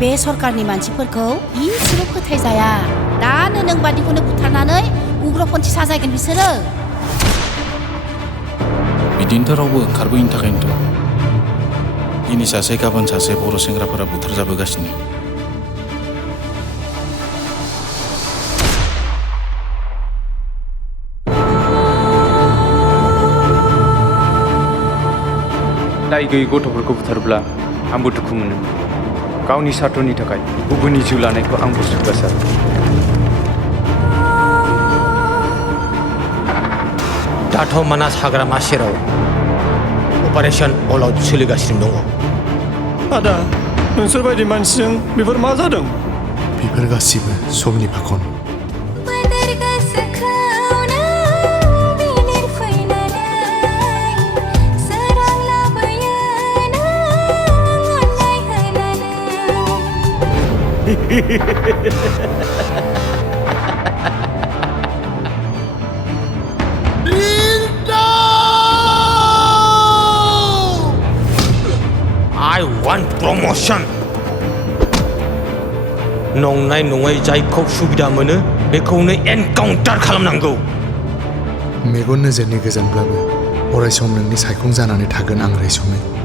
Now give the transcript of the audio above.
बे सरकारनि मानसिफोरखौ इसेबो फोथायजाया। दानो नों बादिखौनो बुथारनानै उग्रपन्थी साजायगोन बिसोरो। बिदिनोथ' रावबो ओंखारबोयिनि थाखायनोथ' दिनै सासे गाबोन सासे बर' सेंग्राफोरा बुथारजाबोगासिनो। दाय गैयै गथ'फोरखौ बुथारोब्ला आंबो दुखु मोनो। गावनि सार्थनि थाखाय गुबुननि जिउ लानायखौ आंबो सुखुवा। दाथ' मानास हाग्रामा सेराव अपारेशन अल आउट सोलिगासिनो दङ। आदा, नोंसोरबायदि मानसिजों बेफोर मा जादों? बेफोर गासिबो समनि फाखन। I want promotion. नंनाय नङै जायखौ सुबिदा मोनो बेखौनो एनकाउन्टार खालामनांगौ। मेगन नोजोरनि गोजानब्लाबो अरायसम नोंनि सायखं जानानै थागोन आं रैसुमै।